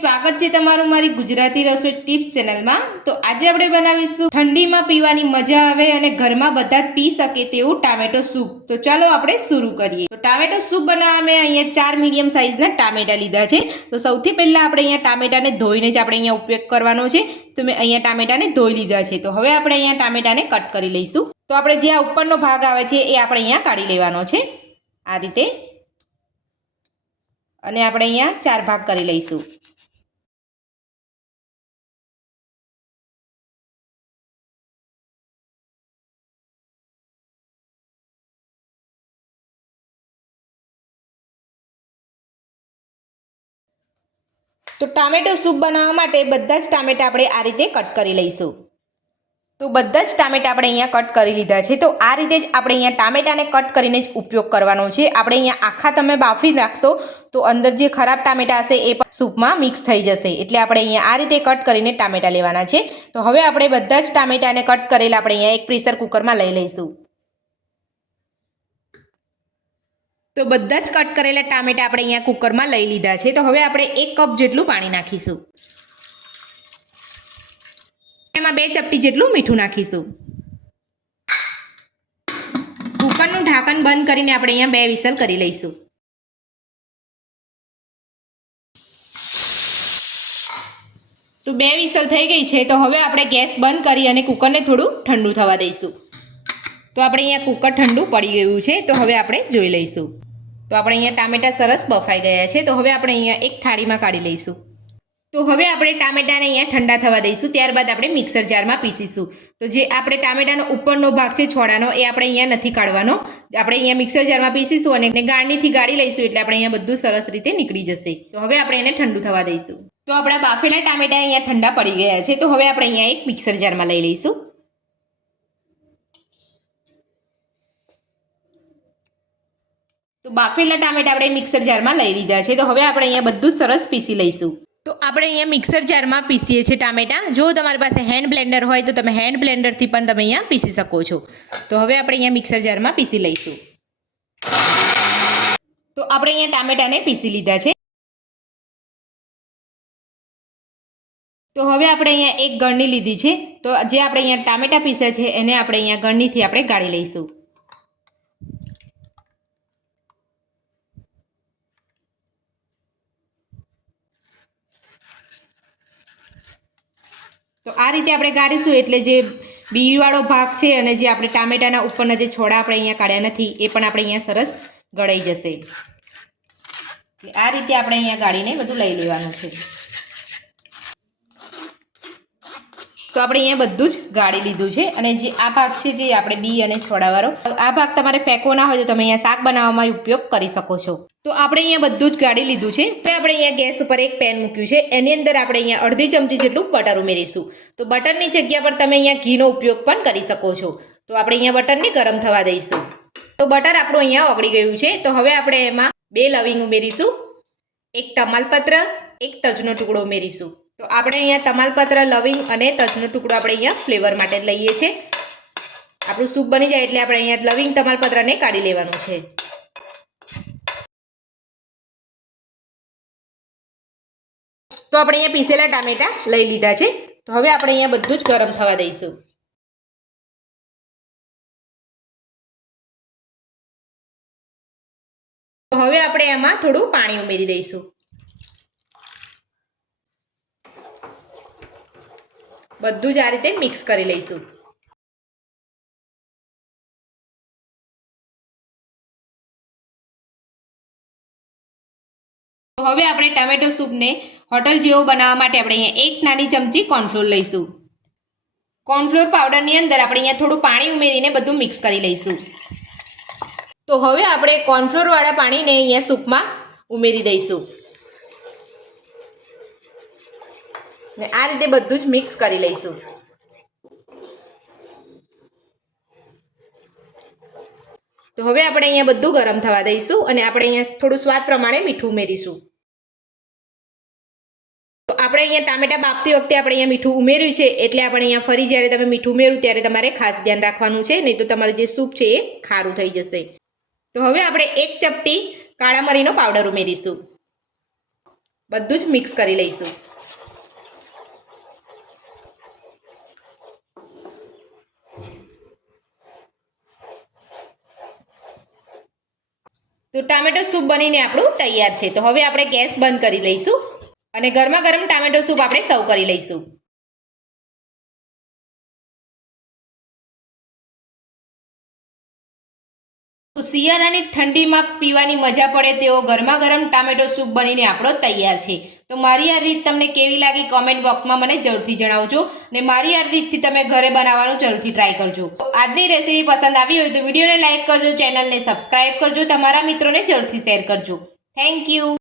સ્વાગત છે તમારું મારી ગુજરાતી રસોઈ ટિપ્સ ચેનલમાં. તો આજે આપણે બનાવીશું ઠંડીમાં પીવાની મજા આવે અને ઘરમાં બધા જ પી શકે તેવું ટામેટો સૂપ. તો ચાલો આપણે શરૂ કરીએ. તો ટામેટો સૂપ બનાવવા મેં અહીંયા ચાર મીડિયમ સાઇઝના ટામેટા લીધા છે. તો સૌથી પહેલાં આપણે અહીંયા ટામેટાને ધોઈને જ આપણે અહીંયા ઉપયોગ કરવાનો છે. તો મેં અહીંયા ટામેટાને ધોઈ લીધા છે. તો હવે આપણે અહીંયા ટામેટાને કટ કરી લઈશું. તો આપણે જે આ ઉપરનો ભાગ આવે છે એ આપણે અહીંયા કાઢી લેવાનો છે. આ રીતે. અને આપણે અહીંયા ચાર ભાગ કરી લઈશું. તો ટામેટો સૂપ બનાવવા માટે બધા જ ટામેટા આપણે આ રીતે કટ કરી લઈશું. તો બધા જ ટામેટા આપણે અહીંયા કટ કરી લીધા છે. તો આ રીતે જ આપણે અહીંયા ટામેટાને કટ કરીને જ ઉપયોગ કરવાનો છે. આપણે અહીંયા આખા તમે બાફી નાખશો તો અંદર જે ખરાબ ટામેટા હશે એ પણ સૂપમાં મિક્સ થઈ જશે. એટલે આપણે અહીંયા આ રીતે કટ કરીને ટામેટા લેવાના છે. તો હવે આપણે બધા જ ટામેટાને કટ કરેલા આપણે અહીંયા એક પ્રેશર કુકરમાં લઈ લઈશું. તો બધા જ કટ કરેલા ટામેટા આપણે અહીંયા કુકરમાં લઈ લીધા છે. તો હવે આપણે એક કપ જેટલું પાણી નાખીશું. એમાં બે ચપટી જેટલું મીઠું નાખીશું. કુકરનું ઢાંકણ બંધ કરીને આપણે અહીંયા બે વિસલ કરી લઈશું. તો બે વિસલ થઈ ગઈ છે. તો હવે આપણે ગેસ બંધ કરી અને કુકરને થોડું ઠંડુ થવા દઈશું. તો આપણે અહીંયા કુકર ઠંડુ પડી ગયું છે, તો હવે આપણે જોઈ લઈશું. તો આપણે અહીંયા ટામેટા સરસ બફાઈ ગયા છે, તો હવે આપણે અહીંયા એક થાળીમાં કાઢી લઈશું. તો હવે આપણે ટામેટાને અહીંયા ઠંડા થવા દઈશું, ત્યારબાદ આપણે મિક્સર જારમાં પીસીશું. તો જે આપણે ટામેટાનો ઉપરનો ભાગ છે, છોડાનો, એ આપણે અહીંયા નથી કાઢવાનો. આપણે અહીંયા મિક્સર જારમાં પીસીશું અને ગાળણીથી ગાળી લઈશું, એટલે આપણે અહીંયા બધું સરસ રીતે નીકળી જશે. તો હવે આપણે એને ઠંડુ થવા દઈશું. તો આપણા બાફેલા ટામેટા અહીંયા ઠંડા પડી ગયા છે, તો હવે આપણે અહીંયા એક મિક્સર જારમાં લઈ લઈશું. તો બાફેલા ટામેટા આપણે મિક્સર જારમાં લઈ લીધા છે. તો હવે આપણે અહીંયા બધું સરસ પીસી લઈશું. તો આપણે અહીંયા મિક્સર જારમાં પીસીએ છીએ ટામેટા. જો તમારી પાસે હેન્ડ બ્લેન્ડર હોય તો તમે હેન્ડ બ્લેન્ડરથી પણ તમે અહીંયા પીસી શકો છો. તો હવે આપણે અહીંયા મિક્સર જારમાં પીસી લઈશું. તો આપણે અહીંયા ટામેટાને પીસી લીધા છે. તો હવે આપણે અહીંયા એક ગળણી લીધી છે. તો જે આપણે અહીંયા ટામેટા પીસ્યા છે એને આપણે અહીંયા ગળણીથી આપણે ગાળી લઈશું. તો આ રીતે આપણે ગારીશું એટલે જે બીવાળો ભાગ છે અને જે આપણે ટામેટાના ઉપરના જે છોડા આપણે અહીંયા કાઢ્યા નથી, એ પણ આપણે અહીંયા સરસ ગળાઈ જશે. આ રીતે આપણે અહીંયા ગાળીને બધું લઈ લેવાનું છે. તો આપણે અહીંયા બધું જ ગાળી લીધું છે અને જે આ ભાગ છે જે આપણે બી અને છોડાવાળો, આ ભાગ તમારે ફેંકવો ના હોય તો તમે અહીંયા શાક બનાવવામાં ઉપયોગ કરી શકો છો. તો આપણે અહીંયા બધું જ ગાળી લીધું છે. હવે આપણે અહીંયા ગેસ ઉપર એક પેન મૂક્યું છે. એની અંદર આપણે અહીંયા અડધી ચમચી જેટલું બટર ઉમેરીશું. તો બટરની જગ્યા પર તમે અહીંયા ઘીનો ઉપયોગ પણ કરી શકો છો. તો આપણે અહીંયા બટરને ગરમ થવા દઈશું. તો બટર આપણું અહીંયા ઓગળી ગયું છે. તો હવે આપણે એમાં બે લવિંગ ઉમેરીશું. એક તમાલપત્ર, એક તજનો ટુકડો ઉમેરીશું. તો આપણે અહીંયા તમાલપત્ર, લવિંગ અને તજનો ટુકડો આપણે અહીંયા ફ્લેવર માટે લઈએ છીએ. આપણું સૂપ બની જાય એટલે આપણે અહીંયા લવિંગ, તમાલપત્રને કાઢી લેવાનું છે. તો આપણે અહીંયા પીસેલા ટામેટા લઈ લીધા છે. તો હવે આપણે અહીંયા બધું જ ગરમ થવા દઈશું. હવે આપણે એમાં થોડું પાણી ઉમેરી દઈશું. બધું જ આ રીતે મિક્સ કરી લઈશું. હવે આપણે ટામેટો સૂપને હોટલ જેવો બનાવવા માટે આપણે અહીંયા એક નાની ચમચી કોર્નફ્લોર લઈશું. કોર્નફ્લોર પાવડરની અંદર આપણે અહીંયા થોડું પાણી ઉમેરીને બધું મિક્સ કરી લઈશું. તો હવે આપણે કોર્નફ્લોરવાળા પાણીને અહીંયા સૂપમાં ઉમેરી દઈશું. ને આ રીતે બધું જ મિક્સ કરી લઈશું. તો હવે આપણે અહીંયા બધું ગરમ થવા દઈશું અને આપણે અહીંયા થોડું સ્વાદ પ્રમાણે મીઠું ઉમેરીશું. તો આપણે અહીંયા ટામેટા બાપતી વખતે આપણે અહીંયા મીઠું ઉમેર્યું છે એટલે આપણે અહીંયા ફરી જ્યારે તમે મીઠું ઉમેર્યું ત્યારે તમારે ખાસ ધ્યાન રાખવાનું છે, નહીં તો તમારું જે સૂપ છે એ ખારું થઈ જશે. તો હવે આપણે એક ચપટી કાળા મરીનો પાવડર ઉમેરીશું. બધું જ મિક્સ કરી લઈશું. તો ટામેટો સૂપ બનીને આપણું તૈયાર છે. તો હવે આપણે ગેસ બંધ કરી લઈશું અને ગરમા ગરમ ટામેટો સૂપ આપણે સર્વ કરી લઈશું. તો શિયાળાની ઠંડીમાં પીવાની મજા પડે તેવો ગરમા ગરમ ટામેટો સૂપ બનીને આપણો તૈયાર છે. તો મારી આ રીત તમને કેવી લાગી કોમેન્ટ બોક્સમાં મને જરૂરથી જણાવજો ને મારી આ રીતથી તમે ઘરે બનાવવાનું જરૂરથી ટ્રાય કરજો. આજની રેસીપી પસંદ આવી હોય તો વિડીયોને લાઇક કરજો ચેનલને સબસ્ક્રાઇબ કરજો, તમારા મિત્રોને જરૂરથી શેર કરજો. Thank you